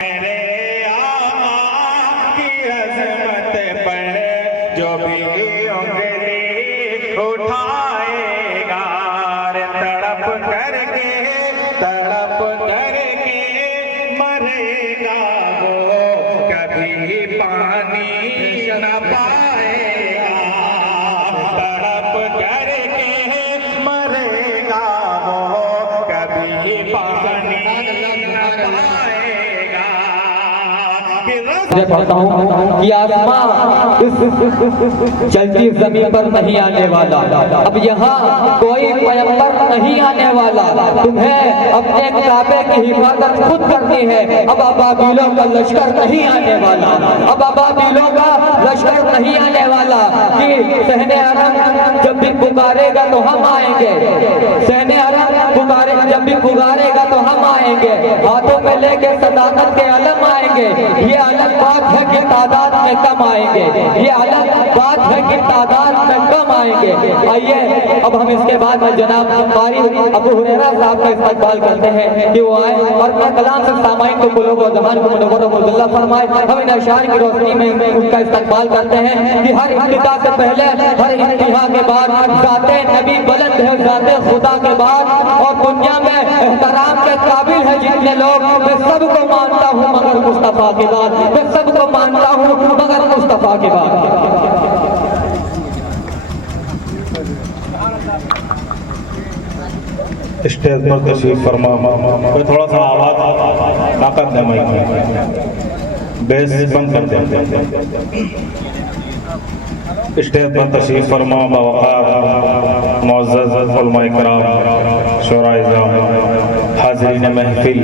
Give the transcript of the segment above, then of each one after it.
मेरे आका की अज़मत पर जो भी उंगली उठाएगा, तड़प करके मरेगा, वो कभी पानी न पाएगा। तड़प करके मरेगा, वो कभी पानी न पाएगा। मैं कहता हूँ कि आसमां इस चलती जमीन पर नहीं आने वाला, अब यहाँ कोई पैगंबर नहीं आने वाला, तुम्हें अपने काबे की हिफाजत खुद करनी है। अब अबाबीलों का लश्कर नहीं आने वाला, अब अबाबीलों का लश्कर नहीं आने वाला कि सहने हरम जब भी पुकारेगा तो हम आएंगे, सहने हरम जब भी पुकारेगा तो हम आएंगे, हाथों में लेके सदाकत के अलम आएंगे। ये अलग बात है कि तादाद में कम आएंगे, ये अलग बात है कि तादाद में कम आएंगे। आइए अब हम इसके बाद में जनाब कारी अबू हुरैरा साहब का इस्तकबाल करते हैं कि वो आए और अपने कलाम से सामाइन को कुलूब व ज़बान को मुनव्वर व मुज़ल्ला फरमाए। हम इन अशार की रोशनी में उनका इस्तकबाल करते हैं कि हर इब्तिदा से पहले, हर इंतहा के बाद ज़ाते नबी बुलंद है, ज़ाते खुदा के बाद, और दुनिया में एहतराम के काबिल है जितने लोग, मैं सबको मानता हूँ मगर मुस्तफा के बाद, मैं सबको मानता हूँ मगर मुस्तफा के बाद। स्टेज पर तशरीफ फरमा, कोई थोड़ा सा आवाज ना कर दे, माइक में बेस बंद कर दे। स्टेज पर तशरीफ फरमा बावक़ार मुअज़्ज़ज़ उलमा इकराम, शुरा इज़ाम, हाज़रीन महफ़िल,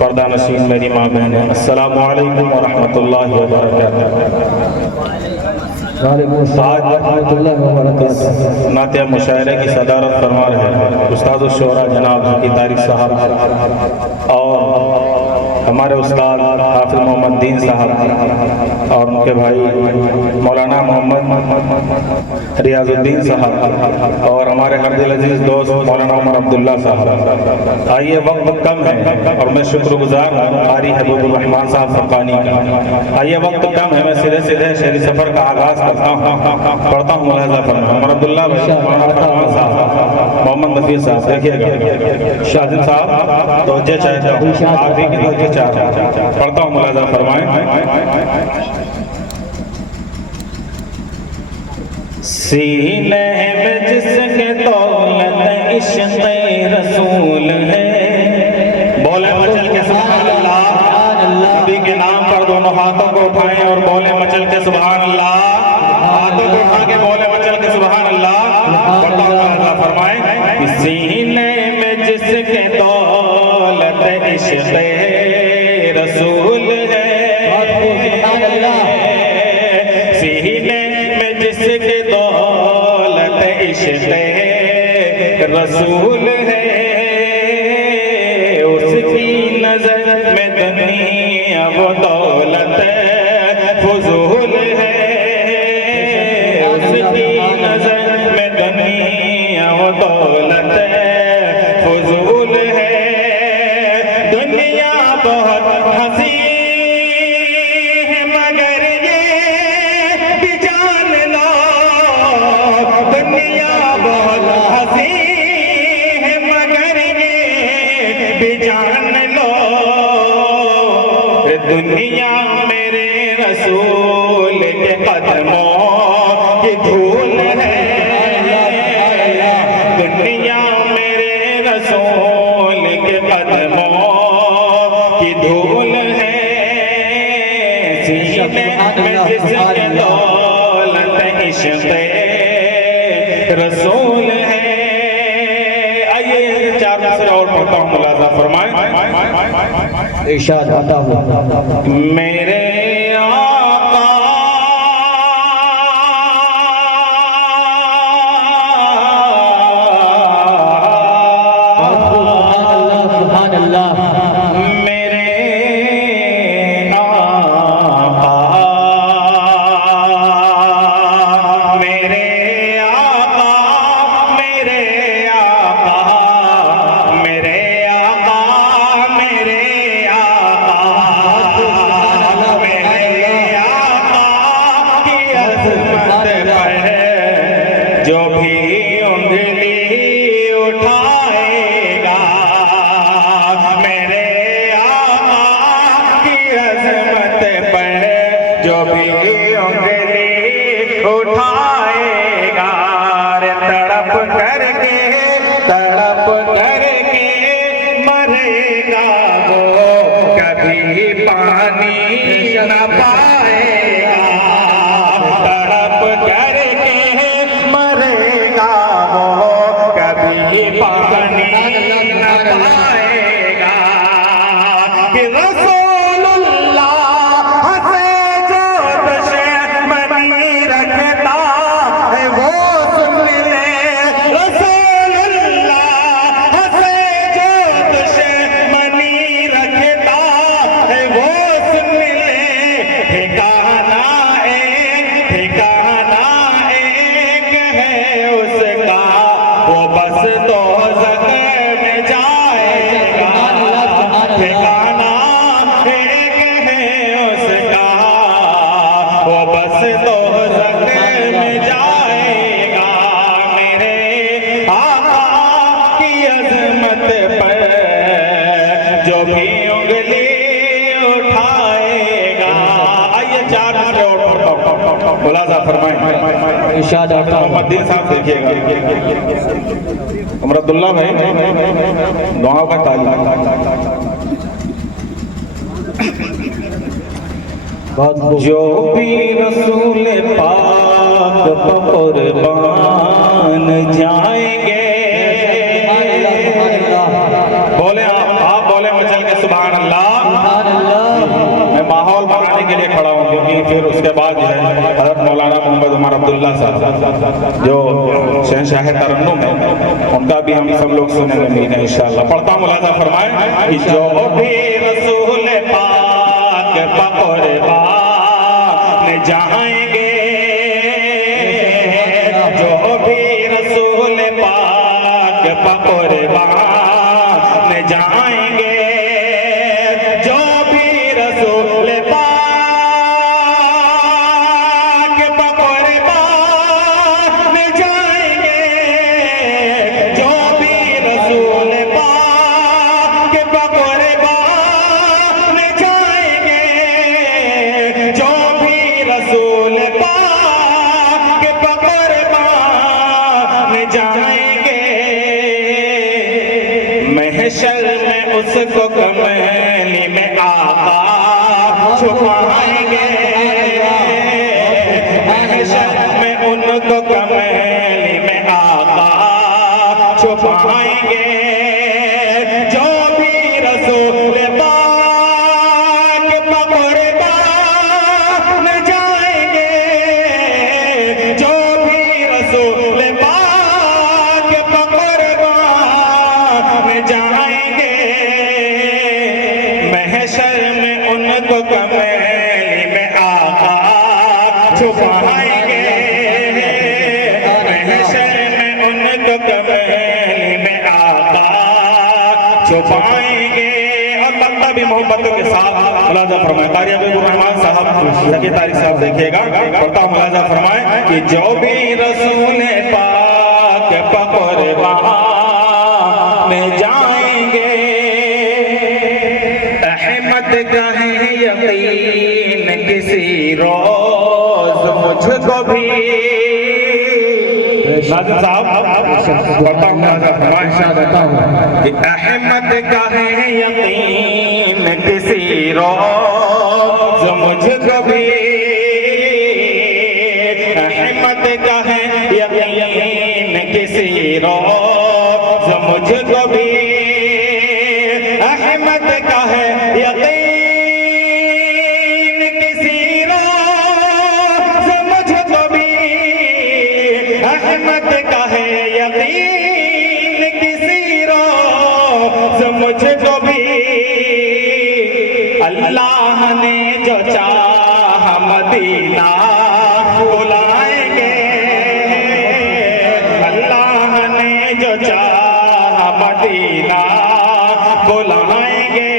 पर्दा नशीन मेरी माँ बहनें, अस्सलामु अलैकुम व रहमतुल्लाहि व बरकातुहू। नातिया मुशायरे की सदारत फरमा रहे उस्ताद शुरा जनाब की तारिक साहब और हमारे उस्ताद हाफिज मोहम्मद दीन साहब और उनके भाई मौलाना मोहम्मद रियाजुद्दीन साहब और हमारे हर दिल अजीज दोस्त मौलाना उमर अब्दुल्ला साहब। आइए वक्त कम है और मैं शुक्रगुजार हूँ कारी हबीबुर रहमान साहब फरकानी का। आइए वक्त कम है, मैं सीधे शहरी सफर का आगाज करता हूँ, पढ़ता हूँ मुलाहिज़ा फरमा। उमर अब्दुल्ला भाई, मौलाना फरमान साहब, मोहम्मद नफीस साहब, देखिएगा शाहिद साहब तो जे चाहता हूँ आप ही की तो पढ़ता हूँ, मुलाहिज़ा फरमाएं। सीने में जिसके दौलत इश्क़ रसूल है, बोले मचल के सुभान अल्लाह, नबी के नाम पर दोनों हाथों को उठाएं और बोले मचल के सुभान अल्लाह, हाथों को उठा के बोले मचल के सुभान अल्लाह, पढ़ता हूँ, मुलाहिज़ा फरमाएं। सीने में जिसके दौलत इश्क़ रसूल है, सीने में जिसके दौलत इश्क़ रसूल है, उसकी नजर में दुनिया वो दौलत फजूल है, उसकी नजर में दुनिया वो दौलत फजूल है। दुनिया बहुत हंसी है मगर ये भी जान लो, दुनिया बहुत हंसी है मगर ये भी जान लो, दुनिया मेरे रसूल के कदमों की धूल है, दुनिया मेरे रसूल के कदमों की धूल है, सीने में जिसके दौलत इश्क़ रसूल है। आइए चार दूसरे और पढ़ता हूँ, मुलाहिज़ा फरमाएं। इरशाद आता हूँ मेरे भी उंगली उठाएगा रे तड़प करके मरेगा वो कभी पानी न पाएगा तड़प करके मरेगा वो कभी पानी न पाएगा कि रसूलुल्लाह से जो दुश्मनी रखता है वो सुन ले रसूलुल्लाह से जो दुश्मनी रखता है वो सुन ले ठिकाना एक है उसका वो बस दोज़ख में जाएगा ठिकाना एक है उसका वो बस दोज़ख में जाएगा मेरे आका की अज़मत पर जो भी उंगली उठाएगा। आइए चार मिसरे और पढ़ता हूं मुलाज़ा फरमाएं इरशाद आता है। मोहम्मद दीन साहब देखिएगा उमर अब्दुल्ला भाई दुआओं का तालिब बहुत खूब। जो भी रसूल पाक पर कुर्बान जाएंगे बोले आप बोले मचल के सुभान अल्लाह। मैं माहौल बनाने के लिए खड़ा हूँ क्योंकि फिर उसके बाद जो है हज़रत मौलाना मोहम्मद उमर अब्दुल्ला साहब जो शहंशाह तरन्नुम है उनका भी हम सब लोग सुनेंगे मिलेंगे इंशाअल्लाह। पढ़ता हूँ मुलाज़ा फरमाएं कि जो भी रसूल पाक पर कुर्बान जाएंगे जो भी रसूल पाक पर कुर्बान जाएंगे जो भी रसूल पाक पर कुर्बान जाएंगे जो भी रसूल पाक पर कुर्बान जाएंगे जो भी रसूल पाक पर कुर्बान जाएंगे महशर में उसको कमली में आका छुपाएंगे महशर में उनको कमली में आका छुपाएंगे जो भी रसूल पाक पर कुर्बान जाएंगे जो भी रसूल पाक पर कुर्बान जाएंगे महशर में उनको कमली में आका छुपाएंगे महशर में उनको कमली में आका छुपाएंगे। और बंदा भी मोहब्बतों के साथ मुलाज़ा फरमाए कारी अब्दुल रहमान साहब ज़की तारिक साहब देखिएगा पढ़ता हूं मुलाज़ा फरमाए कि जो भी रसूल पाक पर कुर्बान में जाएंगे अहमद का है यकीन किसी रोज मुझको भी नाज़िम साहब पढ़ता हूं मुलाज़ा फरमाए कि अहमद का है यकीन किसी रोज मुझको भी अहमद का है यकीन किसी रोज मुझको भी अहमद का है यकीन किसी रोज मुझको भी अहमद का है यकीन किसी रोज मुझको भी अल्लाह ने जो चाह मदीना बुलाएंगे अल्लाह ने जो चाह मदीना बुलाएंगे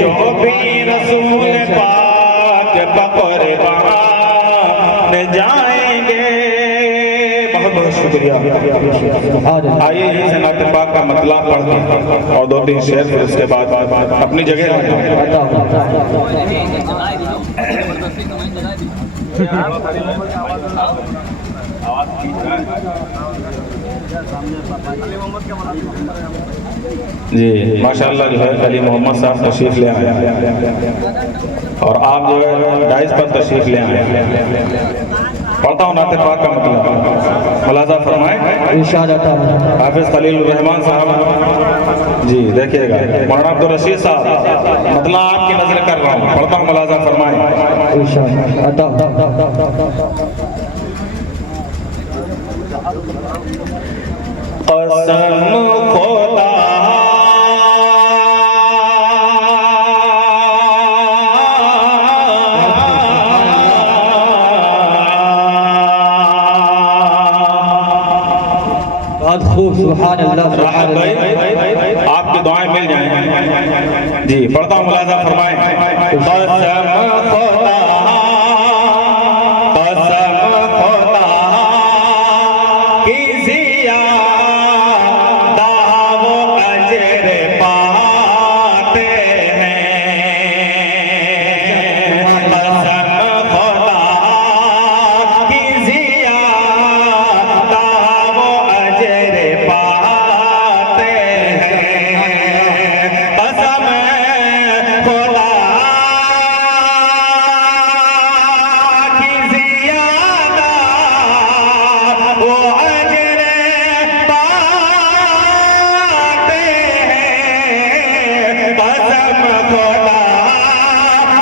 जो भी रसूल पाक पर कुर्बान जाएंगे। बहुत बहुत शुक्रिया। आइए इस नात पाक का मतलब पढ़ते हैं और दो तीन शेर फिर उसके बाद अपनी जगह जी माशाल्लाह जो है अली मोहम्मद साहब तशरीफ़ ले आए और आप जो है डाइस पर तशरीफ़ ले आए। पढ़ता हूँ नाते पाक का मतलब, मुलाजा फरमाएं। इरशाद अता है। हाफिज़ खलील रहमान साहब जी देखिएगा, मौलाना अब्दुल रशीद साहब मतलब आपकी नजर कर रहा हूँ, पढ़ता हूँ मुलाजा फरमाएं। इरशाद अता है। कसम खुदा खूब सुभान अल्लाह सुभान भाई अल्लाह। आपकी दुआएं मिल जाएं जी। पढ़ता हूँ मुलाजा फरमाएं। कसम खुदा कसम खुदा की ज़ियादा वो अजर पाते हैं। कसम खुदा की ज़ियादा वो अजर पाते हैं। कसम खुदा की ज़ियादा वो अजर पाते हैं। कसम खुदा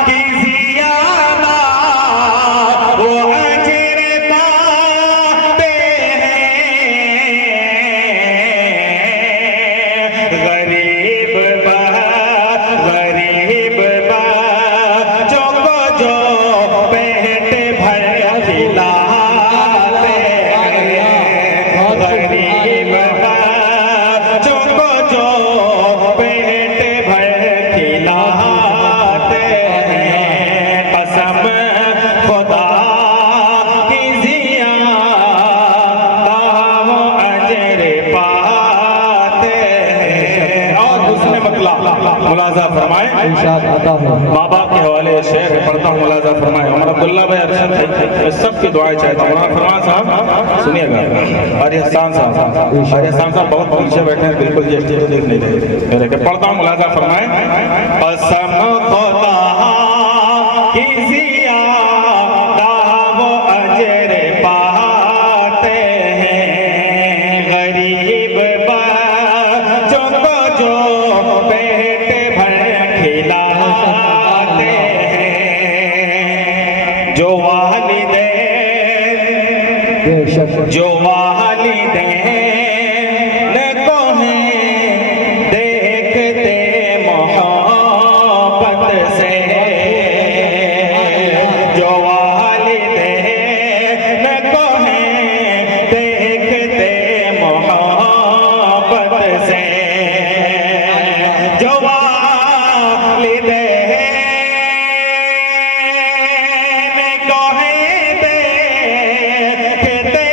की ज़ियादा वो अजर पाते हैं। गरीब बच्चों को जो पेट भर खिलाते हैं। गरीब बच्चों को जो पेट भर खिलाते हैं। कसम खुदा की ज़ियादा वो अजर पाते हैं। और उसने मतलब मुलाजा फरमाए। इरशाद अता है। माँ बाप के हवाले शेर है, पढ़ता हूँ मुलाजा फरमाए। उमर अब्दुल्ला भाई अरशद भाई सबकी दुआएं चाहता हूँ। उमर फरमान साहब सुनिएगा। अरे हसान साहब बहुत पीछे बैठे हैं, बिल्कुल ये स्टेज को देख नहीं रहे मेरे के। पढ़ता हूँ मुलाजा फरमाए। कसम खुदा की ज़ियादा वो अजर पाते हैं। गरीब बच्चों को जो पेट भर खिलाते हैं। जो वालिदैन को हैं देखते मोहब्बत से। जो वालिदैन को हैं देखते मोहब्बत से। जो वालिदैन को हैं देखते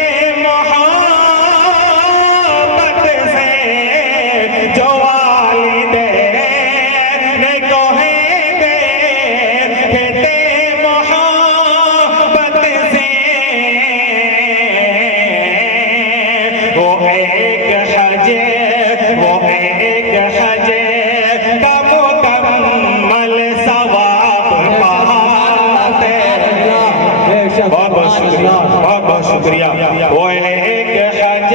मोहब्बत से। जो वालिदैन को हैं देखते मोहब्बत से। वो एक हज का मुकम्मल सवाब पाते हैं। बहुत बहुत शुक्रिया। वो एक हज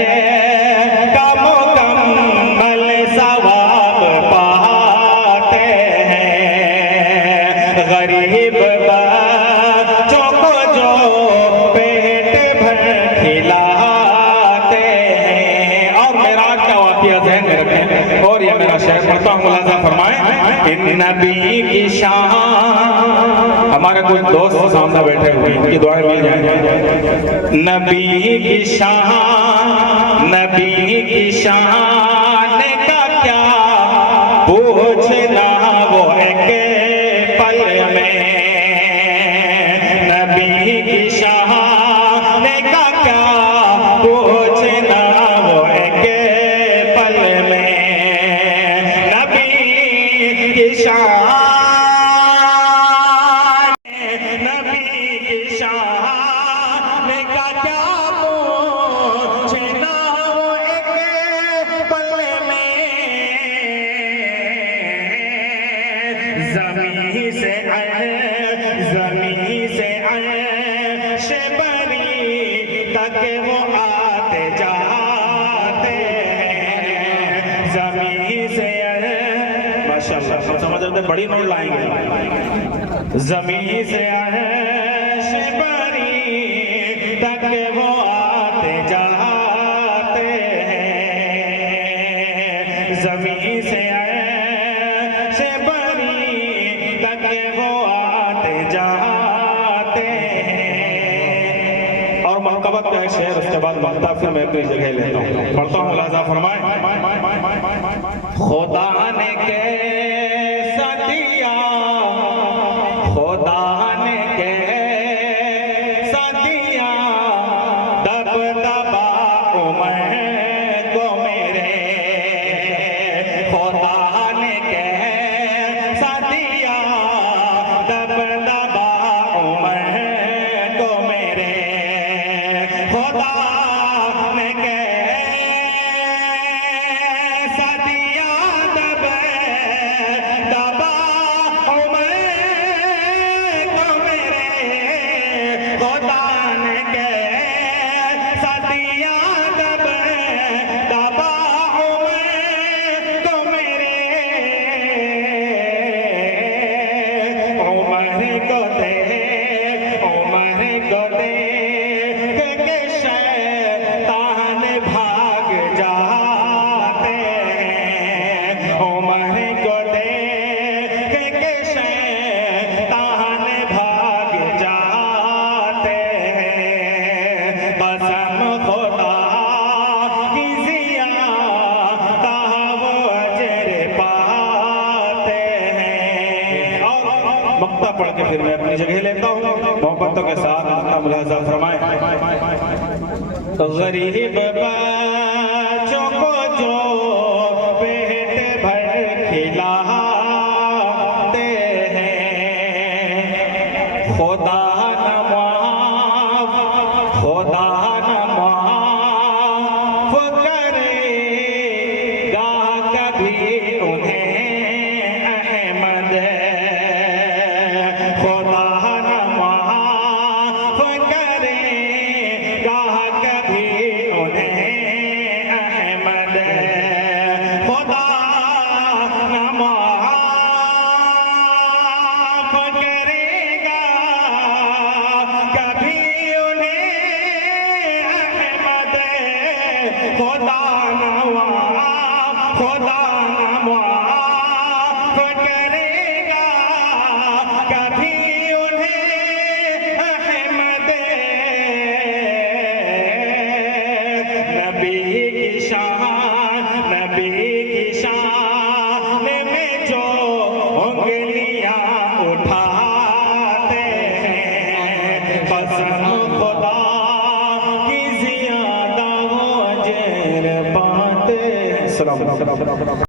का मुकम्मल सवाब पाते हैं। गरीब बच्चों को जो पेट भर खिलाते हैं। और मेरा क्या वाक़या ज़हन में रखें। और ये मेरा शेर पढ़ता हूँ, मुलाज़ा फरमाएं। इन नबी की शान, हमारे कुछ दोस्त सामने बैठे हुए हैं, इनकी दुआएं मिल जाएंगी। नबी की शान का क्या पूछना वो एक पल में। नबी की शान का क्या पूछना वो एक पल में। नबी की शान, नबी जमी से आए शेबरी तक वो आते जाते हैं, जमी से आए। माशाअल्लाह, सब समझ रहे थे, बड़ी नोट लाएंगे। जमी से आए शेबरी तक वो आते जाते हैं, जमी से आए शेबरी तक वो आते जाते हैं। और मरकबत का एक शेर, उसके बाद मक्ता, फिर मैं अपनी जगह लेता हूँ, पढ़ता हूँ। मुलाजा फरमाए। खुदा ने कैसा दिया, खुदा ने कैसा दिया, दबदबा उमर को मेरे, खुदा ने कैसा दिया, दबदबा उमर को मेरे, खुदा ने कैसा दिया, दबदबा उमर को मेरे, खुदा ने कैसा दिया, दबदबा उमर को मेरे, उमर को दे, उमर को दे के शैतान भाग जाते हैं, उमर को दे के शैतान भाग जाते हैं, कसम खुदा की ज़ियादा वो अजर पाते हैं। और मक्ता पढ़ के फिर मैं अपनी जगह लेता हूँ, मोहब्बतों के साथ अपना मुलाजा फरमाए। गरीब बच्चों को जो पेट भर खिलाते हैं, खुदा न माफ, खुदा न माफ करेगा कभी उन्हें अहमद, खुदा न माफ करेगा कभी उन्हें अहमद, खुदा न माफ करेगा कभी उन्हें अहमद, खुदा न माफ, खुदा न माफ करेगा कभी उन्हें अहमद। नबी की शान, नबी की शान में जो उंगलियां उठाते हैं, कसम खुदा की ज़ियादा वो अजर पाते हैं।